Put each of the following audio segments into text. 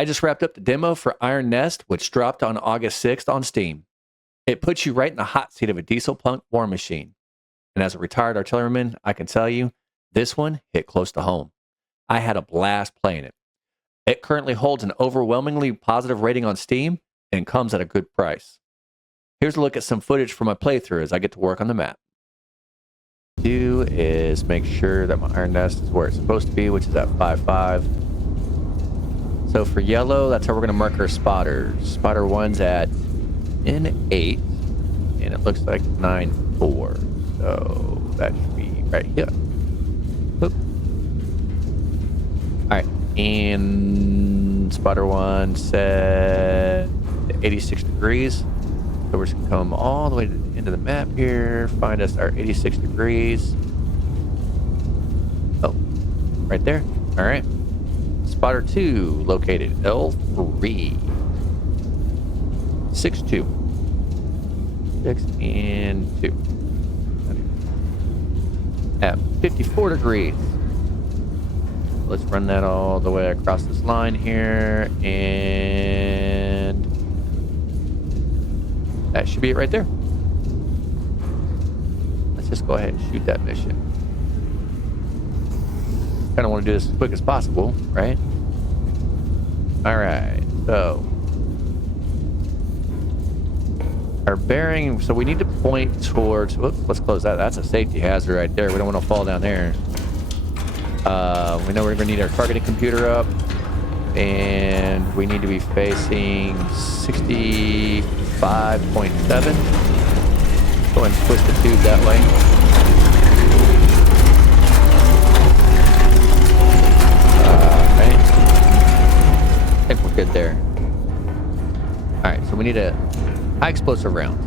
I just wrapped up the demo for Iron Nest, which dropped on August 6th on Steam. It puts you right in the hot seat of a dieselpunk war machine. And as a retired artilleryman, I can tell you, this one hit close to home. I had a blast playing it. It currently holds an overwhelmingly positive rating on Steam and comes at a good price. Here's a look at some footage from my playthrough as I get to work on the map. Do is make sure that my Iron Nest is where it's supposed to be, which is at 5.5. So for yellow, that's how we're going to mark our spotters. Spotter 1's at N8, and it looks like 9.4. So that should be right here. Oop. All right, and spotter 1 set 86 degrees. So we're just going to come all the way to the end of the map here, find us our 86 degrees. Oh, right there. All right. Spotter 2 located L3. 6-2. 6 and 2. At 54 degrees. Let's run that all the way across this line here, and that should be it right there. Let's just go ahead and shoot that mission. Kind of want to do this as quick as possible, right? All right, so our bearing, so we need to point towards, whoops, let's close that. That's a safety hazard right there. We don't want to fall down there. We know we're going to need our targeting computer up, and we need to be facing 65.7. Go ahead and twist the tube that way. Right. I think we're good there. All right, so we need a high explosive round.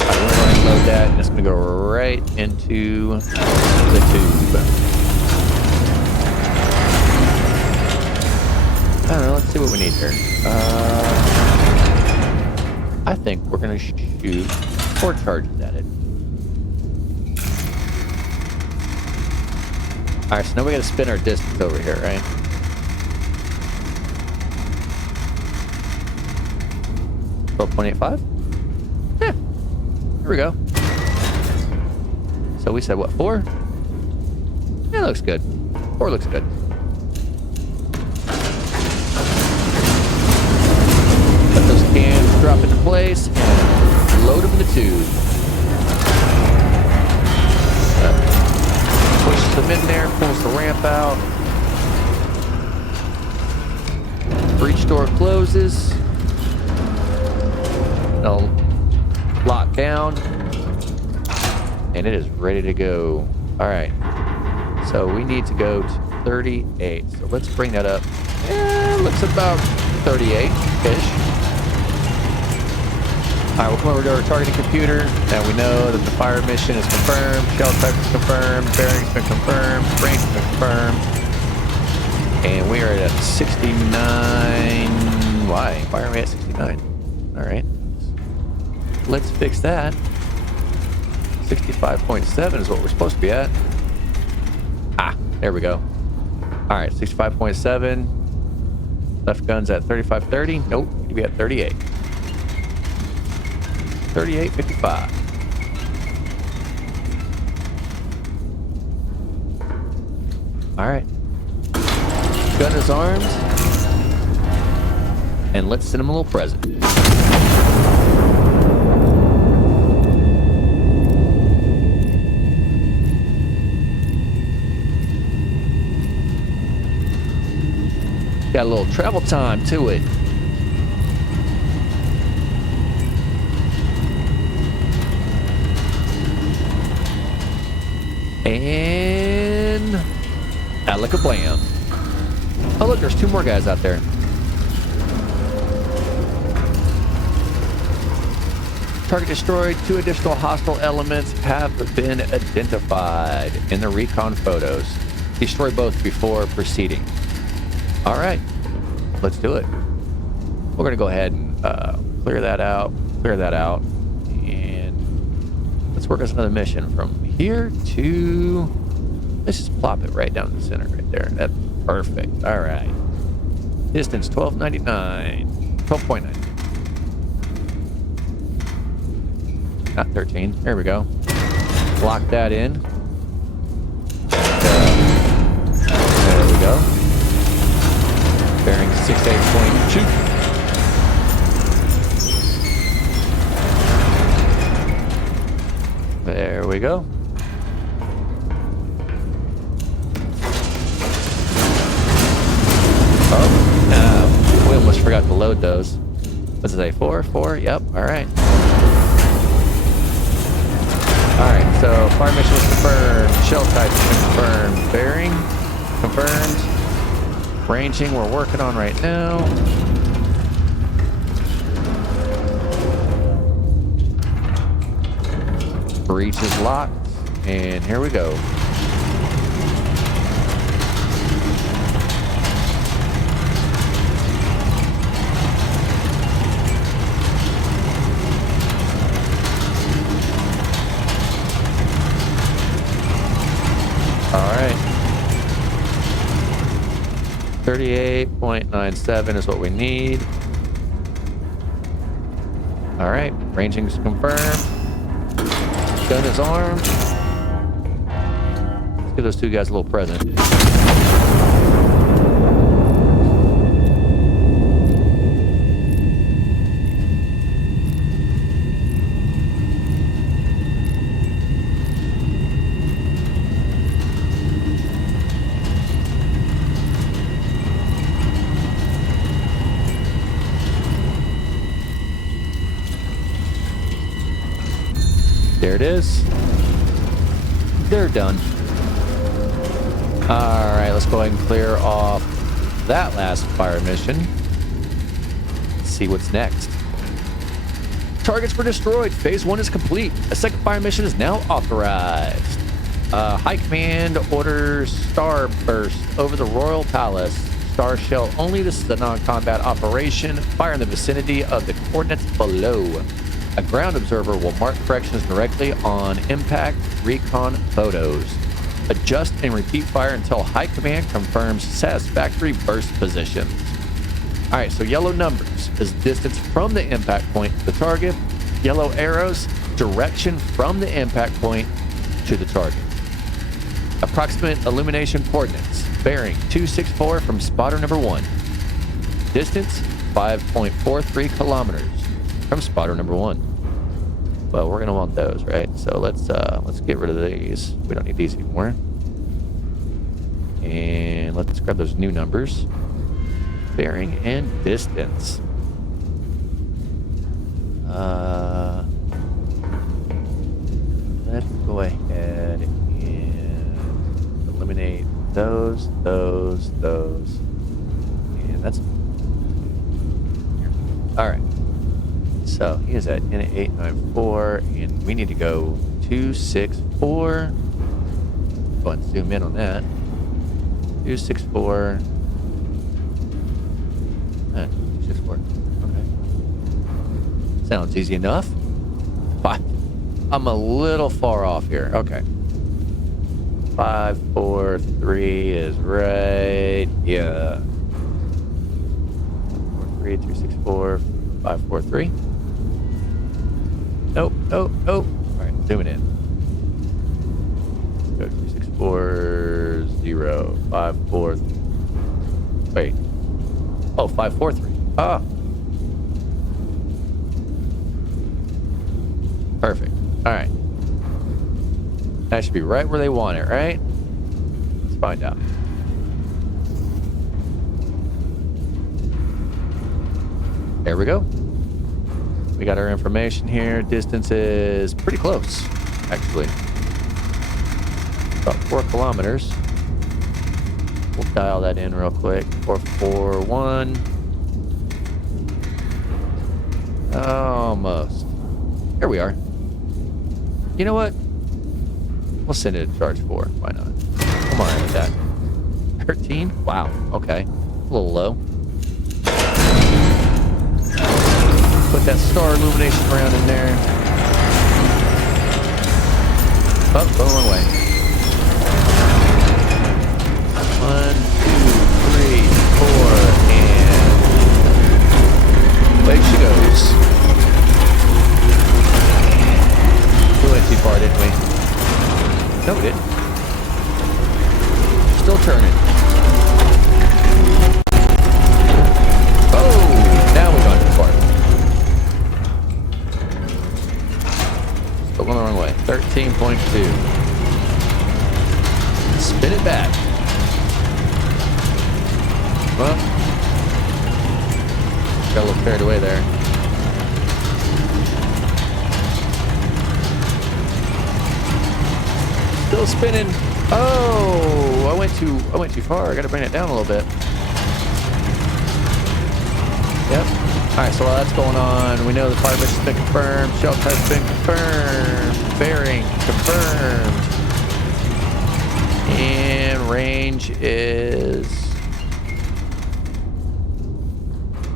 All right, we're going to load that, and it's going to go right into the tube. I don't know, let's see what we need here. I think we're going to shoot 4 charges at it. All right, so now we got to spin our distance over here, right? .85? Yeah, here we go. So we said what, 4? Yeah, looks good. 4 looks good. Let those cans drop into place and load them in the tube. Pushes them in there, pulls the ramp out. Breach door closes. It'll lock down, and it is ready to go. All right, so we need to go to 38. So let's bring that up. Yeah, looks about 38-ish. All right, we'll come over to our targeting computer. Now we know that the fire mission is confirmed, shell type is confirmed, bearing's been confirmed, range has been confirmed, and we are at 69. Why? Why are we at 69? All right. Let's fix that. 65.7 is what we're supposed to be at. Ah, there we go. All right, 65.7. Left gun's at 35.30. Nope, need to be at 38. 38.55. All right. Gun is armed. And let's send him a little present. Got a little travel time to it. And like a blam. Oh look, there's 2 more guys out there. Target destroyed. 2 additional hostile elements have been identified in the recon photos. Destroy both before proceeding. All right, let's do it. We're gonna go ahead and clear that out, and let's work us another mission from here to, let's just plop it right down the center right there. That's Perfect. All right. Distance 12.99. 12.9. Not 13. There we go. Lock that in. There we go. Bearing 68.2. There we go. Oh, we almost forgot to load those. What's it say? 4? 4? Yep. All right. All right. So fire mission was confirmed. Shell type confirmed. Bearing confirmed. Ranging we're working on right now. Breach is locked. And here we go. All right. 38.97 is what we need. All right. Ranging's confirmed. Gun is armed. Let's give those two guys a little present. There it is. They're done. All right, let's go ahead and clear off that last fire mission. Let's see what's next. Targets were destroyed. Phase 1 is complete. A second fire mission is now authorized. High Command orders Starburst over the Royal Palace. Star Shell only. This is a non-combat operation. Fire in the vicinity of the coordinates below. A ground observer will mark corrections directly on impact recon photos. Adjust and repeat fire until High Command confirms satisfactory burst positions. All right, so yellow numbers is distance from the impact point to the target. Yellow arrows, direction from the impact point to the target. Approximate illumination coordinates, bearing 264 from spotter number 1. Distance, 5.43 kilometers. From spotter number 1. Well, we're gonna want those, right? So let's get rid of these. We don't need these anymore. And let's grab those new numbers. Bearing and distance. Let's go ahead and eliminate those. And that's all right. So he is at N894, and we need to go 264. Go and zoom in on that. 264. 264. Okay. Sounds easy enough. I'm a little far off here. Okay. 543 is right. Yeah. 443, 264, 543. Nope. All right, zooming in. Go 364054. Wait. Oh, 543. Ah. Perfect. All right. That should be right where they want it, right? Let's find out. There we go. We got our information here. Distance is pretty close, actually. About 4 kilometers. We'll dial that in real quick. 441. Almost. Here we are. You know what? We'll send it to charge 4. Why not? Come on with that. 13? Wow. Okay. A little low. Put that star illumination around in there. Oh, going the wrong way. 1, 2, too. Spin it back. Well, got a little carried away there. Still spinning. Oh, I went too far. I got to bring it down a little bit. Yep. All right, so while that's going on, we know the fire mission's been confirmed. Shelf has been confirmed. Bearing confirmed. And range is...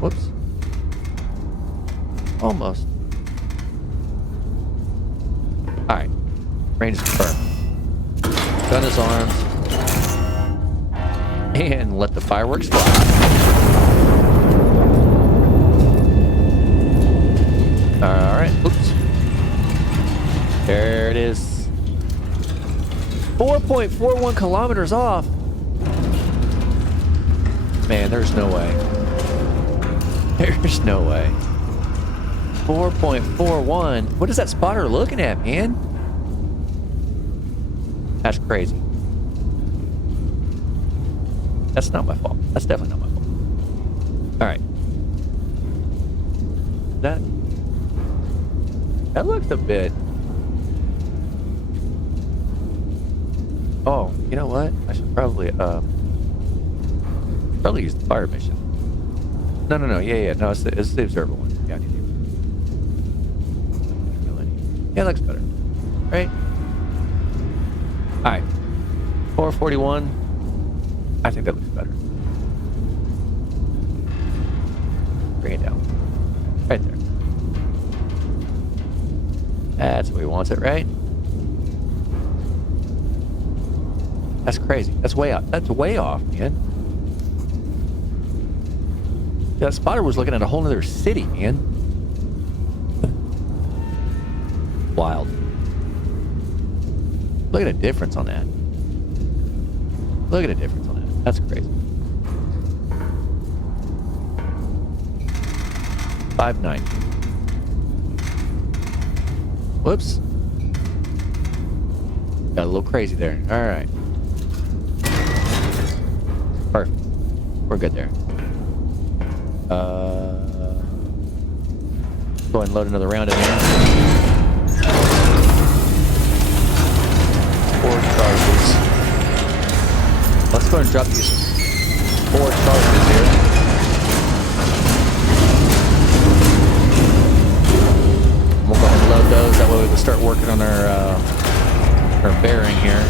Whoops. Almost. All right. Range is confirmed. Gun is armed. And let the fireworks fly. Alright, oops. There it is. 4.41 kilometers off. Man, there's no way. There's no way. 4.41. What is that spotter looking at, man? That's crazy. That's not my fault. That's definitely not my fault. Alright. That looks a bit... Oh, you know what? I should probably use the fire mission. No. Yeah. No, it's the observer one. Yeah, I need to. Yeah, it looks better. Right? Alright. 441. I think that looks better. Bring it down. Right there. That's where he wants it, right? That's crazy. That's way off. That's way off, man. That spotter was looking at a whole nother city, man. Wild. Look at the difference on that. Look at the difference on that. That's crazy. 590. Whoops. Got a little crazy there. All right. Perfect. We're good there. Go ahead and load another round in here. 4 charges. Let's go ahead and drop these 4 charges here. We'll go ahead and load those. That way we can start working on our bearing here.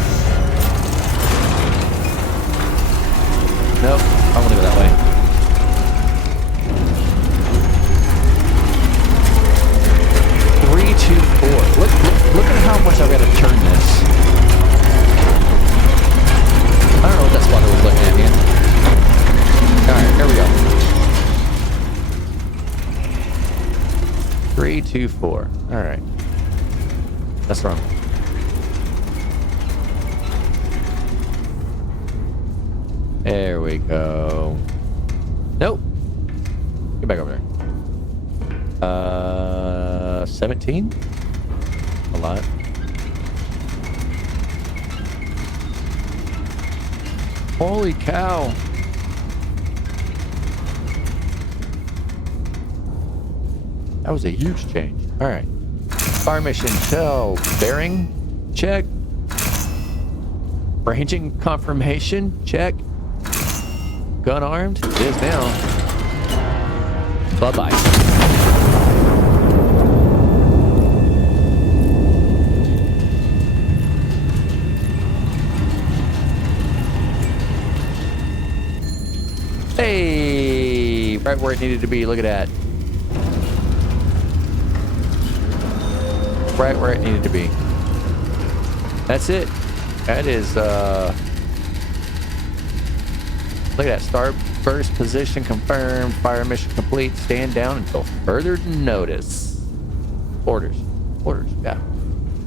Nope, I want to go that way. Three, two, 4. Look at how much I've got to turn this. I don't know what that spotter was looking at, man. Alright, here we go. 3, 2, 4. Alright. That's wrong. There we go. Nope. Get back over there. 17? A lot. Holy cow. That was a huge change. All right. Fire mission shell bearing check. Ranging confirmation check. Gun armed. It is now. Bye-bye. Hey, right where it needed to be. Look at that. Right where it needed to be. That's it. That is, look at that. Starburst position confirmed. Fire mission complete. Stand down until further notice. Orders. Yeah.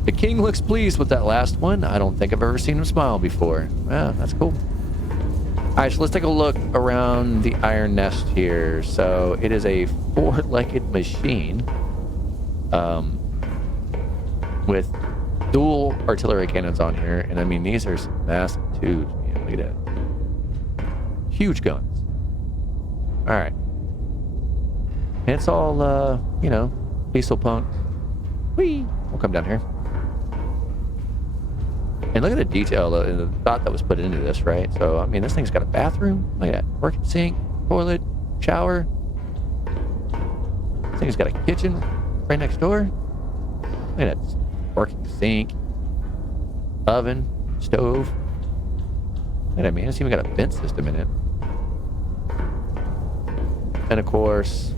The king looks pleased with that last one. I don't think I've ever seen him smile before. Yeah, that's cool. All right, so let's take a look around the iron nest here. So it is a 4-legged machine with dual artillery cannons on here, and I mean these are some massive tubes. Man, look at that, huge guns. All right, and it's all you know, dieselpunk. Whee! We'll come down here, and look at the detail and the thought that was put into this, right? So I mean, this thing's got a bathroom. Look at that, working sink, toilet, shower. This thing's got a kitchen right next door. Look at that, working sink, oven, stove. Look at that, man, it's even got a vent system in it. And of course,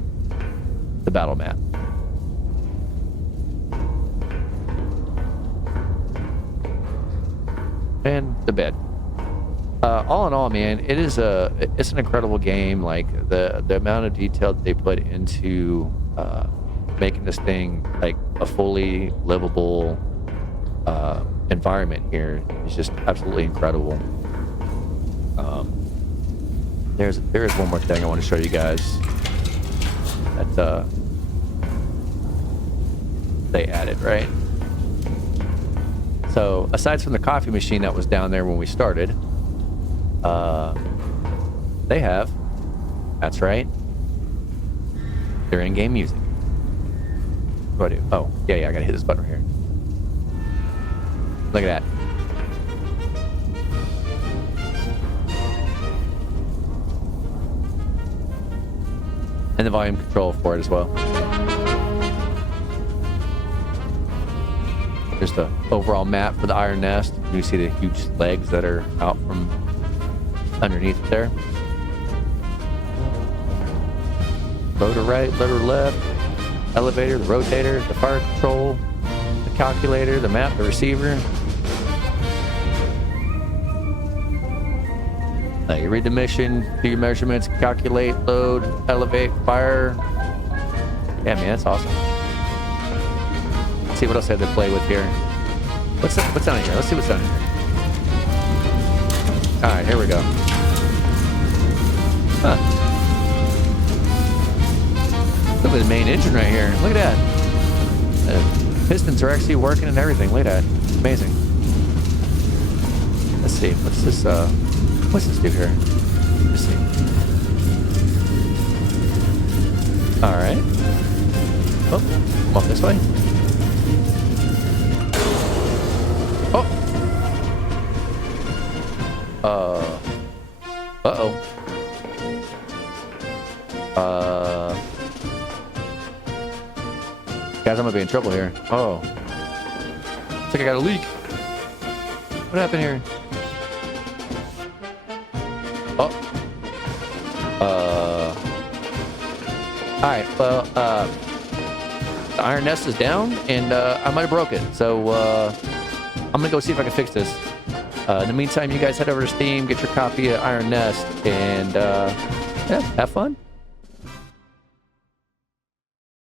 the battle map. And the bed. All in all, man, it's an incredible game. Like the amount of detail that they put into making this thing like a fully livable environment here is just absolutely incredible. There is one more thing I want to show you guys that they added, right? So aside from the coffee machine that was down there when we started, they have, that's right, their in-game music. What do I do? Oh, yeah, I gotta hit this button right here. Look at that. And the volume control for it as well. Just the overall map for the Iron Nest. You see the huge legs that are out from underneath there. Loader right, loader left, elevator, the rotator, the fire control, the calculator, the map, the receiver. You read the mission, do your measurements, calculate, load, elevate, fire. Yeah, man, that's awesome. Let's see what else I have to play with here. What's down here? Let's see what's down here. All right, here we go. Huh. Look at the main engine right here. Look at that. The pistons are actually working and everything. Look at that. Amazing. Let's see. What's this do here? Let's see. All right. Oh, come off this way. Oh. Uh-oh. Guys, I'm gonna be in trouble here. Oh. Looks like I got a leak. What happened here? Oh. Alright, well, the Iron Nest is down, and I might have broke it. So, I'm gonna go see if I can fix this. In the meantime, you guys head over to Steam, get your copy of Iron Nest, and yeah, have fun.